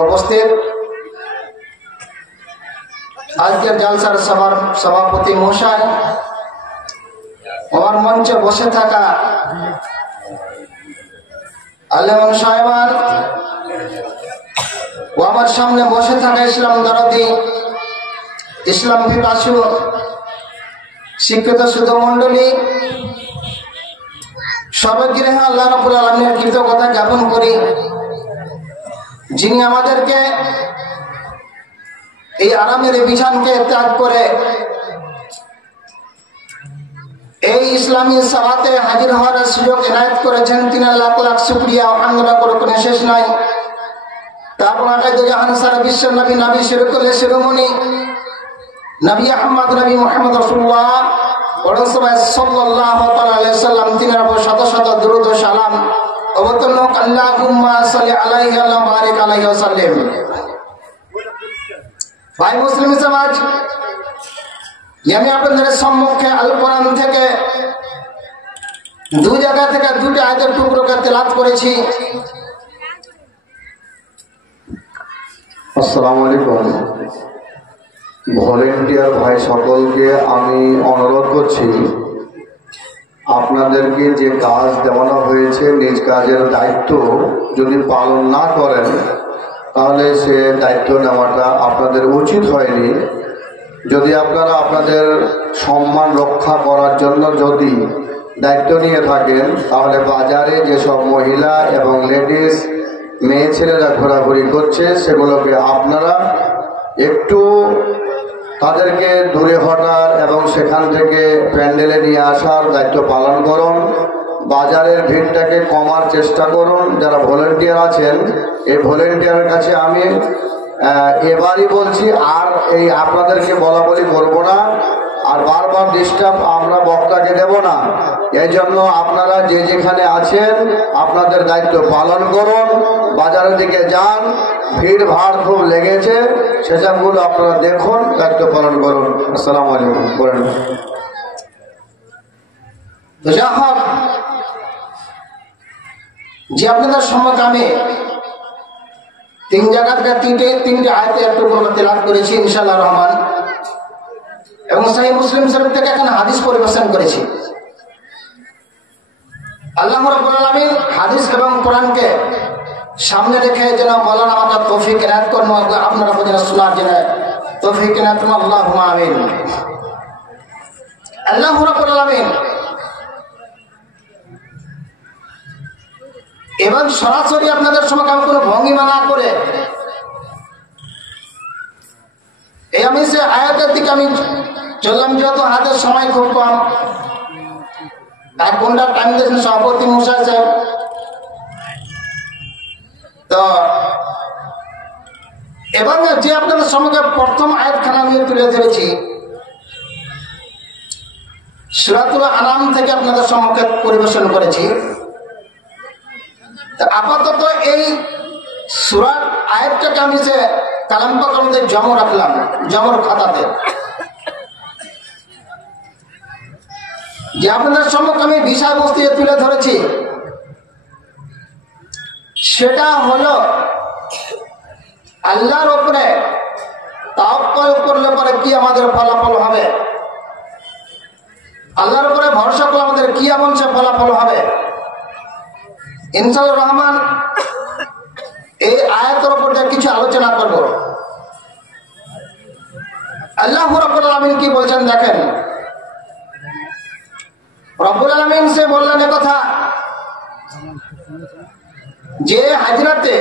উপস্থিত আজকের জালসার সভাপতি মশাই, আমার মঞ্চে বসে থাকা আলেম সাহেবান ও আমার সামনে বসে থাকা ইসলাম দরদি, ইসলাম পিপাসু শিক্ষিত শুধু মন্ডলী, সর্বগৃহে আল্লাহ রাব্বুল আলামিনের কৃতজ্ঞতা জ্ঞাপন করি, যিনি আমাদেরকে এই আরামের বিছানকে ত্যাগ করে এই ইসলামী সভাতে হাজির হওয়ার সুযোগ এনায়েত করেছেন। তিনি লাখ লাখ শুকরিয়া আলহামদুলিল্লাহ করে কোনো শেষ নাই। তারপর জাহান সারা বিশ্বের নবী নবী শিরকুল শিরোমণি নবী আহমদ নবী মুহাম্মদ রাসূলুল্লাহ সাল্লাল্লাহু আলাইহি সাল্লাম তিনের উপর শত শত দরুদ ও সালাম অবতীর্ণ হোক। আল্লাহুম্মা সাল্লি আলাইহি ওয়া বারিক আলাইহি ওয়া সাল্লিম। ভাই মুসলিম সমাজ, আমি আপনাদের সম্মুখে আল কোরআন থেকে দুই জায়গা থেকে দুটি আয়াতের টুকরোকে তেলাওয়াত করেছি। আসসালামু আলাইকুম। ভলেন্টিয়ার ভাই সকলকে আমি অনুরোধ করছি, আপনাদেরকে যে কাজ দেওয়ানো হয়েছে নিজ কাজের দায়িত্ব যদি পালন না করেন তাহলে সে দায়িত্ব নেওয়াটা আপনাদের উচিত হয়নি। যদি আপনারা আপনাদের সম্মান রক্ষা করার জন্য যদি দায়িত্ব নিয়ে থাকেন তাহলে বাজারে যেসব মহিলা এবং লেডিস মেয়ে ছেলেরা ঘোরাঘুরি করছে সেগুলোকে আপনারা একটু তাদেরকে দূরে হটার এবং সেখান থেকে প্যান্ডেলে নিয়ে আসার দায়িত্ব পালন করুন। বাজারের ভিড়টাকে কমার চেষ্টা করুন। যারা ভলেন্টিয়ার আছেন, এই ভলেন্টিয়ারের কাছে আমি এবারই বলছি, আর এই আপনাদেরকে বলা বলি করবো না, আর বারবার ডিস্টার্ব আমরা বক্তাকে দেব না। এই জন্য আপনারা যে যেখানে আছেন আপনাদের দায়িত্ব পালন করুন। বাজারের দিকে যান, ভিড় ভাড় খুব লেগেছে, সেসবগুলো আপনারা দেখুন, দায়িত্ব পালন করুন। আসসালামু আলাইকুম। বলেন যে আপনাদের সম্মুখে আমি তিন জায়গা থেকে তিনটে আয়াতে একটু তেলাওয়াত করেছি ইনশাআল্লাহ রহমান, এবং সহিহ মুসলিম শরীফ থেকে এখন হাদিস পরিবেশন করেছি। আল্লাহ রাব্বুল আলামিন হাদিস এবং কোরআনকে সামনে রেখে যেন বলেন আমাকে তৌফিক এনায়েত করুন, আপনারা যেন শোনার জন্য তৌফিক এনায়েত করুন। আল্লাহুম্মা আমিন। আল্লাহ রাব্বুল আলামিন এবং সরাসরি আপনাদের সময় আমি কোনো ভঙ্গিমা না করে এই আমি সে আয়াতের দিকে আমি চললাম, যেহেতু হাতের সময় খুব কম, 1 ঘন্টার টাইম দিয়েছেন সভাপতি মশাই সাহেব, তো এবং যে আপনাদের সম্মুখে প্রথম আয়াতখানা আমি তুলে ধরেছি সূরাতুল আনাম থেকে আপনাদের সম্মুখে পরিবেশন করেছি। আপাতত এই সূরার আয়াতটাকে আমি যে কালাম পাকড়ে জমা রাখলাম, জমর খাতাতে, যে আপনাদের সম্মুখে আমি বিষয়বস্তু তুলে ধরেছি সেটা হলো আল্লাহর উপরে তাওয়াক্কুল করলে পরে কি আমাদের ফলাফল হবে, আল্লাহর উপরে ভরসা করলে আমাদের কি এমন সে ফলাফল হবে। ইনশাআল্লাহ রহমান এই আয়াতের উপর কিছু আলোচনা করব। আল্লাহ রাব্বুল আলামিন কি বলছেন দেখেন। রব্বুল আলামিন সে বললেন কথা যে হযরতে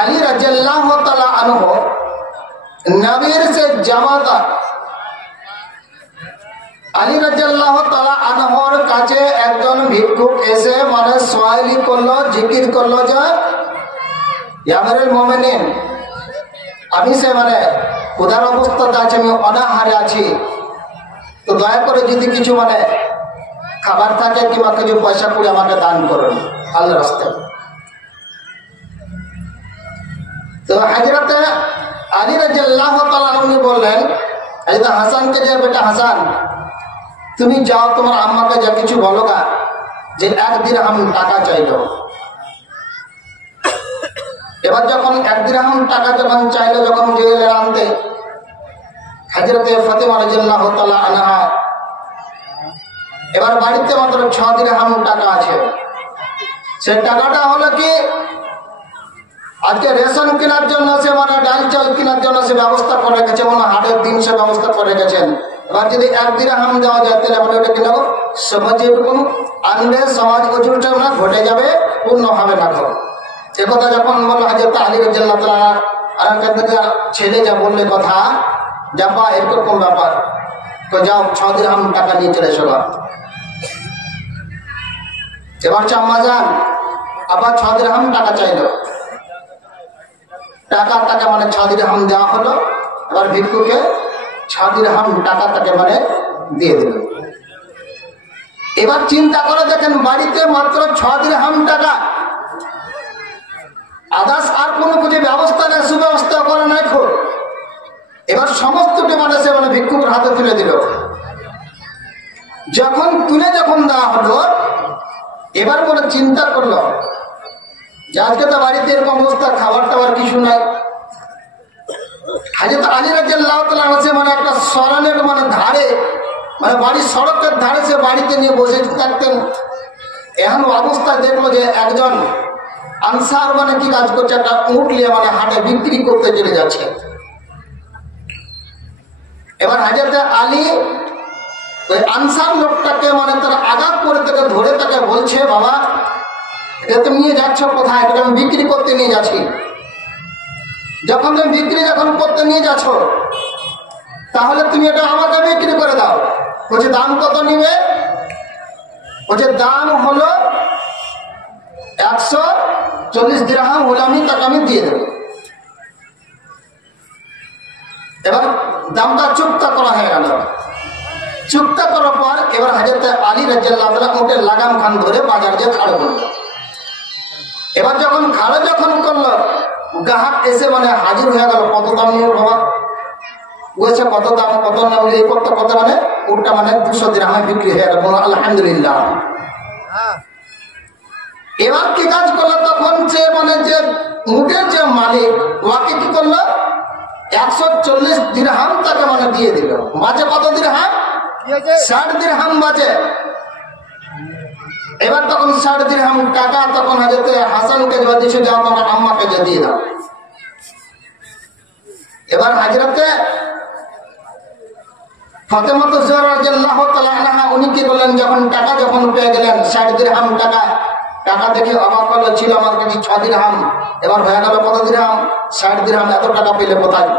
আলী রাদিয়াল্লাহু তাআলা আনহু নবীর সে জামাতা আলী রাদিয়াল্লাহু তাআলা আনহুর কাছে একজন ভিক্ষুক এসে মানে সোয়ালি করলো, জিকির করলো যে ইয়া আমিরুল মুমিনিন, আমি সে মানে ক্ষুধার অবস্থাতে আছি, আমি অনাহারে আছি, তো দয়া করে যদি কিছু মানে খাবার থাকে কিংবা কিছু পয়সা করে আমাকে দান করুন আল্লাহর রাস্তায়। তো হযরতে আলী রাদিয়াল্লাহু তাআলা উনি বললেন হযরত হাসানকে, যে বেটা হাসান তুমি যাও, তোমার আম্মাকে যা কিছু বলো গা যে 1 দিরহাম টাকা চাইলো। এবার যখন 1 দিরহাম টাকা যখন চাইলো, যখন জুয়েলের আনতে, হযরতে ফাতেমা রাদিয়াল্লাহু তাআলা আনহা এবার বাড়িতে মাত্র 6 দিরহাম টাকা আছে। সে টাকাটা হলো কি আজকে রেশন কেনার জন্য, সে মানে ডাল চাল কেনার জন্য সে ব্যবস্থা করে রেখেছে, মানে হাটের দিন সে ব্যবস্থা করে রেখেছেন। এবার যদি 1 দিরহাম দেওয়া যায় তাহলে মানে ওটা কিনা সমাজ এরকম আনবে, সমাজ অচুরটা না ঘটে যাবে, পূর্ণ হবে না। একথা যখন বলল হযরত আলী রাদিয়াল্লাহু তাআলা আনহু ছেলে যা বললে কথা, যাবা এরকম ব্যাপার, তো যাও 6 দিরহাম টাকা নিয়ে চলে এসো। এবার চাম্মা যান আবার 6 দিরহাম টাকা চাইলো, টাকা মানে 6 দিরহাম দেওয়া হলো। এবার ভিক্ষুকে 6 দিরহাম টাকা তাকে মানে দিয়ে দিল। এবার চিন্তা করে দেখেন, বাড়িতে মাত্র 6 দিরহাম টাকা, আদার্স আর কোনো কিছু ব্যবস্থা নেই, সুব্যবস্থা করে নাই। এবার সমস্তটি মানে সে মানে ভিক্ষুকের হাতে তুলে দিল। যখন দেওয়া হলো, এবার বলে চিন্তা করলো যে আজকে তো বাড়িতে এরকম অবস্থা, খাবার টাবার কিছু নাই। হযরত আলী রাদিয়াল্লাহু তাআলা মানে একটা সরণের মানে ধারে, মানে বাড়ির সড়কের ধারে সে বাড়িতে নিয়ে বসে থাকতেন। এখন অবস্থায় দেখলো যে একজন আনসার মানে কি কাজ করছে, একটা উট নিয়ে মানে হাটে বিক্রি করতে চলে যাচ্ছে। এবার হযরত আলী ওই আনসার লোকটাকে মানে তার আঘাত করে তাকে ধরে তাকে বলছে, বাবা এটা তুমি নিয়ে যাচ্ছ কোথায়? এটা আমি বিক্রি করতে নিয়ে যাচ্ছি। যখন তুমি বিক্রি করতে নিয়ে যাচ্ছ, তাহলে তুমি এটা আমাকে বিক্রি করে দাও। বলছে দাম কত নিবে? বলছে দাম হলো 140 দিরহাম হলে আমি তাকে আমি দিয়ে দেব। এবার দামটা চুক্তা করা হয়ে গেল। চুক্তা করার পর এবার হযরত আলী রাদিয়াল্লাহু তাআলা উটের লাগাম খান ধরে বাজার দিয়ে খাড়ো করল। এবার যখন খাড়ো করলো, গ্রাহক এসে মানে হাজির হয়ে গেল, কত দাম নিয়ে বাবা? বলছে কত দাম, কত নাম, এই কত মানে উটটা মানে 200 দিরহামে বিক্রি হয়ে গেল। বলো আলহামদুলিল্লাহ। এবার কি কাজ করলো, তখন যে মানে যে উটের যে মালিক, ওকে কি করলো, 140 দিরহাম তাকে মানে দিয়ে দিল। বাজে কত দিরহাম? 60 দিরহাম বাজে। এবার তখন 60 দিরহাম টাকা তখন হযরত হাসানকে দিয়েছে, যাও তোমার আম্মাকে দিয়ে দাও। এবার হযরতে ফাতেমা জোহরা রাদিয়াল্লাহু তাআলা আনহা উনি কি বললেন, যখন টাকা পেয়ে গেলেন 60 দিরহাম টাকা দেখে অবাক হলো। ছিল আমার কাছে 6 দিরহাম, এবার হয়ে গেল কত দিরহাম? 60 দিরহাম। এত টাকা পেলে কোথায়?